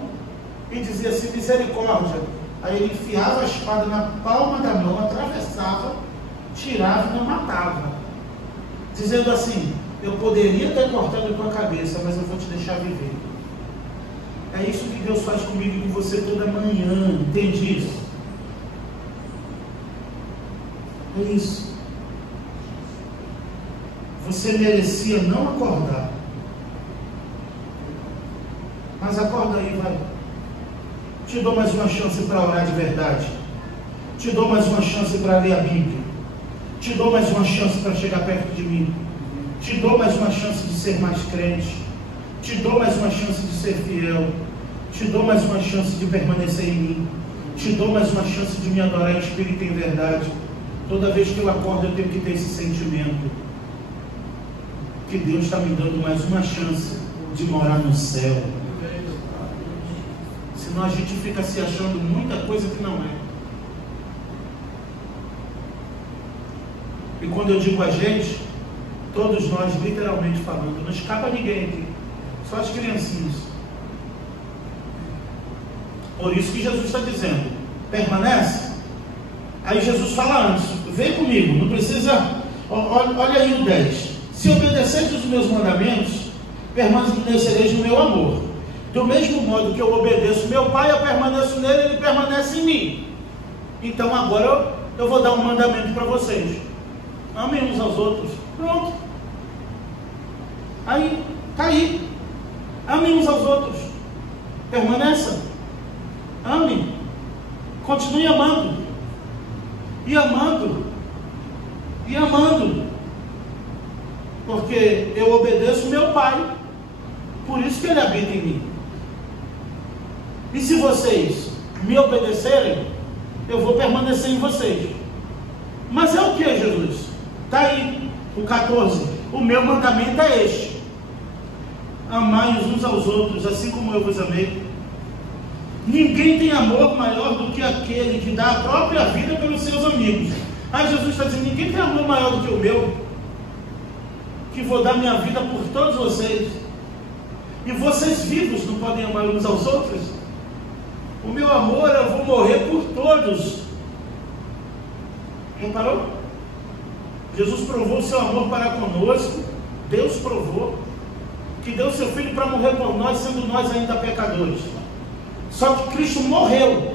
e dizia assim: misericórdia. Aí ele enfiava a espada na palma da mão, atravessava, tirava e não matava, dizendo assim: eu poderia ter cortado a tua cabeça, mas eu vou te deixar viver. É isso que Deus faz comigo e com você toda manhã. Entende isso? É isso. Você merecia não acordar, mas acorda aí, vai. Te dou mais uma chance para orar de verdade. Te dou mais uma chance para ler a Bíblia. Te dou mais uma chance para chegar perto de mim. Te dou mais uma chance de ser mais crente. Te dou mais uma chance de ser fiel. Te dou mais uma chance de permanecer em mim. Te dou mais uma chance de me adorar em espírito e em verdade. Toda vez que eu acordo, eu tenho que ter esse sentimento que Deus está me dando mais uma chance de morar no céu. Senão a gente fica se achando muita coisa que não é. E quando eu digo a gente, todos nós, literalmente falando, não escapa ninguém aqui, só as criancinhas. Por isso que Jesus está dizendo: permanece. Aí Jesus fala antes: vem comigo, não precisa. Olha aí o 10: se obedeceis os meus mandamentos, permanecereis no meu amor. Do mesmo modo que eu obedeço meu Pai, eu permaneço nele, ele permanece em mim. Então agora eu vou dar um mandamento para vocês: amem uns aos outros. Pronto. Aí, está aí. Amem uns aos outros. Permaneça. Ame. Continue amando. E amando. E amando. Porque eu obedeço meu Pai. Por isso que ele habita em mim. E se vocês me obedecerem, eu vou permanecer em vocês. Mas é o que, Jesus? Está aí, o 14. O meu mandamento é este: amai uns aos outros, assim como eu vos amei. Ninguém tem amor maior do que aquele que dá a própria vida pelos seus amigos. Aí Jesus está dizendo: ninguém tem amor maior do que o meu, que vou dar minha vida por todos vocês. E vocês vivos não podem amar uns aos outros? O meu amor, eu vou morrer por todos. Reparou? Jesus provou o seu amor para conosco. Deus provou que deu seu Filho para morrer por nós, sendo nós ainda pecadores. Só que Cristo morreu.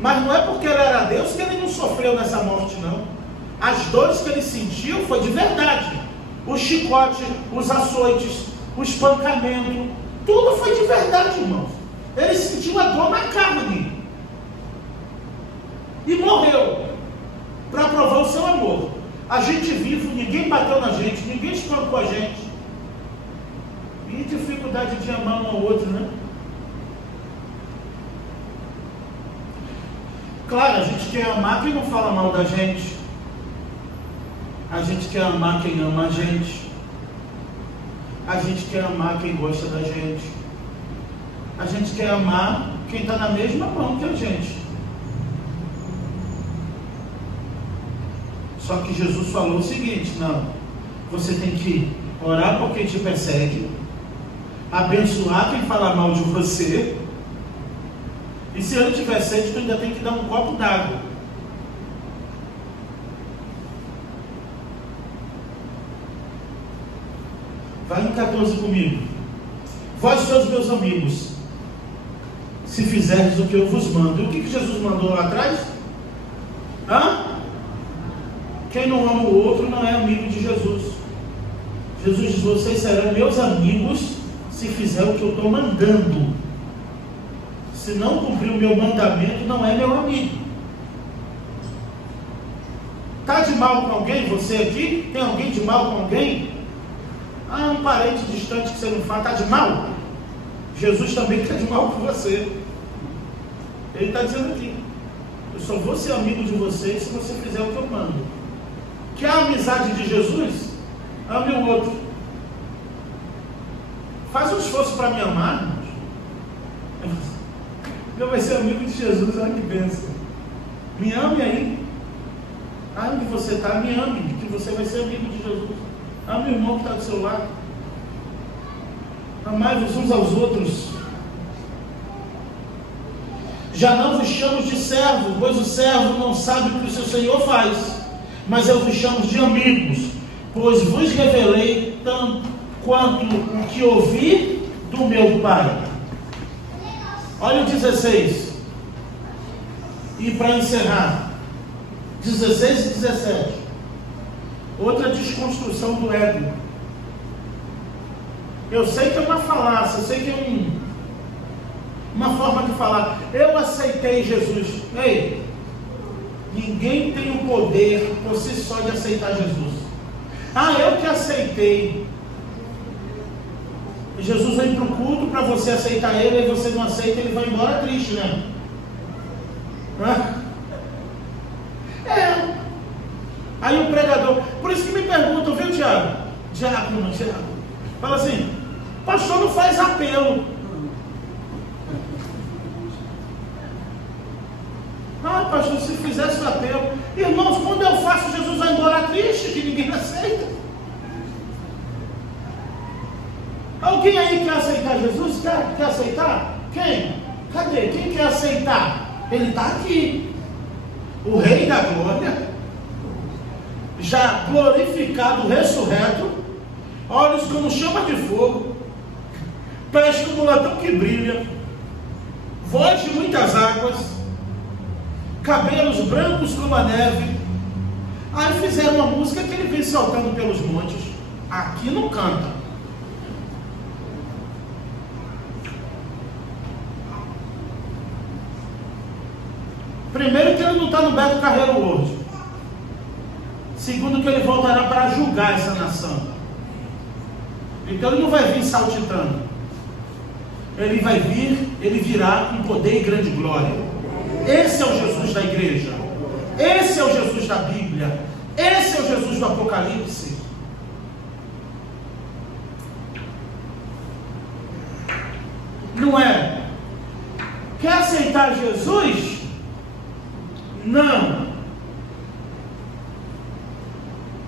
Mas não é porque ele era Deus que ele não sofreu nessa morte, não. As dores que ele sentiu foi de verdade. O chicote, os açoites, o espancamento, tudo foi de verdade, irmãos. Ele sentiu a dor na carne e morreu para provar o seu amor. A gente vivo, ninguém bateu na gente, ninguém espancou a gente. E dificuldade de amar um ao outro, né? Claro, a gente quer amar quem não fala mal da gente. A gente quer amar quem ama a gente. A gente quer amar quem gosta da gente. A gente quer amar quem está na mesma mão que a gente. Só que Jesus falou o seguinte: não, você tem que orar por quem te persegue, abençoar quem fala mal de você, e se ele tiver sede, tu ainda tem que dar um copo d'água. Vai no 14 comigo. Vós sois meus amigos, se fizerdes o que eu vos mando. E o que Jesus mandou lá atrás? Quem não ama o outro não é amigo de Jesus. Jesus diz: vocês serão meus amigos se fizer o que eu estou mandando. Se não cumprir o meu mandamento, não é meu amigo. Está de mal com alguém? Você aqui? Tem alguém de mal com alguém? Um parente distante que você não fala, está de mal? Jesus também está de mal com você. Ele está dizendo aqui: eu só vou ser amigo de vocês se você fizer o que eu mando. Quer a amizade de Jesus? Ame o outro. Faz um esforço para me amar, irmãos. Eu vai ser amigo de Jesus, olha que bênção. Me ame aí. Onde você está, me ame, que você vai ser amigo de Jesus. Ame o irmão que está do seu lado. Amai-vos uns aos outros. Já não vos chamo de servo, pois o servo não sabe o que o seu Senhor faz, mas eu vos chamo de amigos, pois vos revelei tanto quanto o que ouvi do meu Pai. Olha o 16. E para encerrar, 16 e 17. Outra desconstrução do ego. Eu sei que é uma falácia, eu sei que é uma forma de falar. Eu aceitei Jesus. Ei, ninguém tem o poder por si só de aceitar Jesus. Eu que aceitei. Jesus vem para o culto para você aceitar ele, e você não aceita, ele vai embora triste, né? Aí o pregador, por isso que me perguntam, viu, Tiago? Diácono, fala assim: pastor, não faz apelo. Pastor, se fizesse o apelo, irmãos, quando eu faço, Jesus vai embora triste, que ninguém aceita. Alguém aí quer aceitar Jesus? Quer aceitar? Quem? Cadê? Quem quer aceitar? Ele está aqui, o Rei da Glória, já glorificado, ressurreto, olhos como chama de fogo, pés como latão que brilha, voz de muitas águas, cabelos brancos como a neve. Aí fizeram uma música que ele vem saltando pelos montes. Aqui não canta. Primeiro que ele não está no Beto Carreiro hoje. Segundo que ele voltará para julgar essa nação. Então ele não vai vir saltitando. Ele virá com poder e grande glória. Esse é o Jesus da igreja. Esse é o Jesus da Bíblia. Esse é o Jesus do Apocalipse. Não é? Quer aceitar Jesus? Não.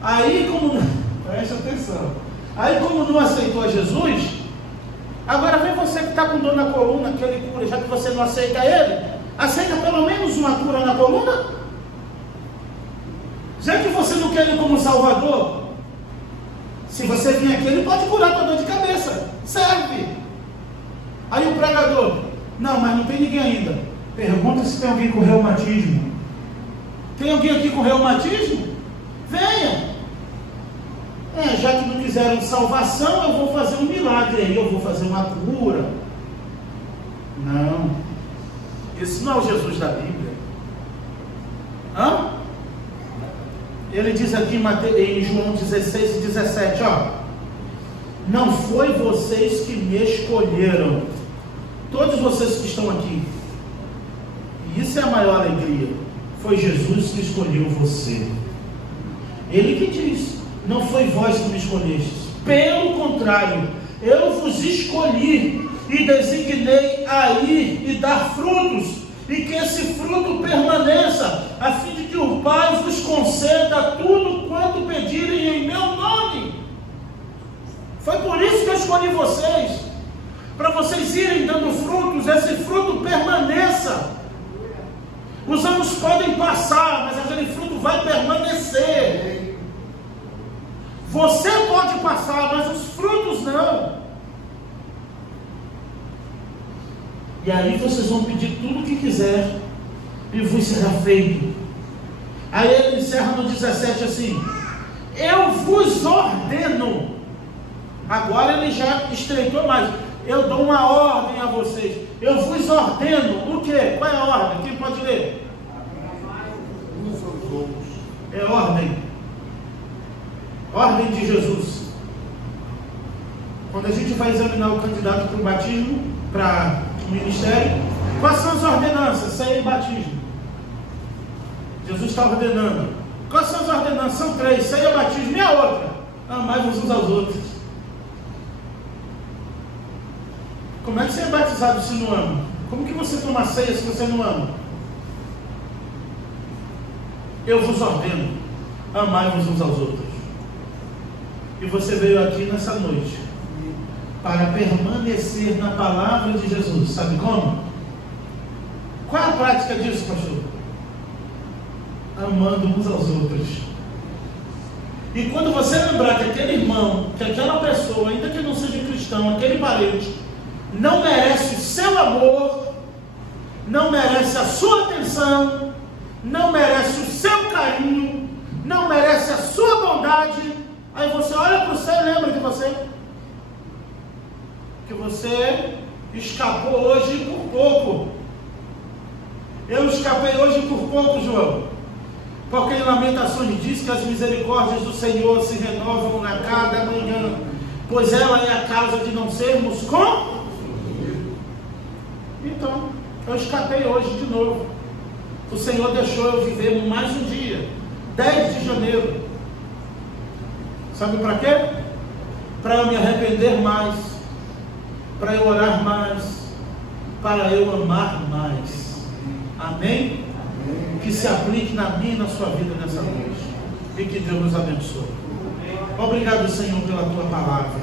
Aí preste atenção. Aí como não aceitou Jesus, agora vem você que está com dor na coluna, que ele cura, já que você não aceita ele, aceita pelo menos uma cura na coluna? Já que você não quer ele como Salvador, se você vir aqui, ele pode curar tua dor de cabeça, serve. Aí o pregador: não, mas não tem ninguém ainda. Pergunta se tem alguém com reumatismo. Tem alguém aqui com reumatismo? Venha. Já que não quiseram salvação, eu vou fazer um milagre aí, eu vou fazer uma cura. Não. Esse não é o Jesus da Bíblia. Ele diz aqui em João 16 e 17, não foi vocês que me escolheram. Todos vocês que estão aqui. E isso é a maior alegria. Foi Jesus que escolheu você. Ele que diz: não foi vós que me escolhestes. Pelo contrário, eu vos escolhi e designei a ir e dar frutos, e que esse fruto permaneça, a fim de que o Pai vos conceda tudo quanto pedirem em meu nome. Foi por isso que eu escolhi vocês, para vocês irem dando frutos, esse fruto permaneça. Os anos podem passar, mas aquele fruto vai permanecer. Você pode passar, mas os frutos não. E aí vocês vão pedir tudo o que quiser e vos será feito. Aí ele encerra no 17 assim: eu vos ordeno. Agora ele já estreitou mais. Eu dou uma ordem a vocês. Eu vos ordeno. O quê? Qual é a ordem? Quem pode ler? É ordem. Ordem de Jesus. Quando a gente vai examinar o candidato para o batismo, para o ministério, quais são as ordenanças? Ceia e batismo. Jesus está ordenando. Quais são as ordenanças? São 3: ceia, batismo e a outra: amai-vos uns aos outros. Como é que você é batizado se não ama? Como que você toma ceia se você não ama? Eu vos ordeno: amai-vos uns aos outros. E você veio aqui nessa noite para permanecer na palavra de Jesus. Sabe como? Qual é a prática disso, pastor? Amando uns aos outros. E quando você lembrar que aquele irmão, que aquela pessoa, ainda que não seja cristão, aquele parente, não merece o seu amor, não merece a sua atenção, não merece o seu carinho, não merece a sua bondade, aí você olha para o céu e lembra de você, que você escapou hoje por pouco. Eu escapei hoje por pouco, João, porque em Lamentações diz que as misericórdias do Senhor se renovam a cada manhã, pois ela é a causa de não sermos com. Então, eu escapei hoje de novo. O Senhor deixou eu viver mais um dia, 10 de janeiro. Sabe para quê? Para eu me arrepender mais, para eu orar mais, para eu amar mais. Amém? Que se aplique na minha e na sua vida nessa noite. E que Deus nos abençoe. Obrigado, Senhor, pela tua palavra.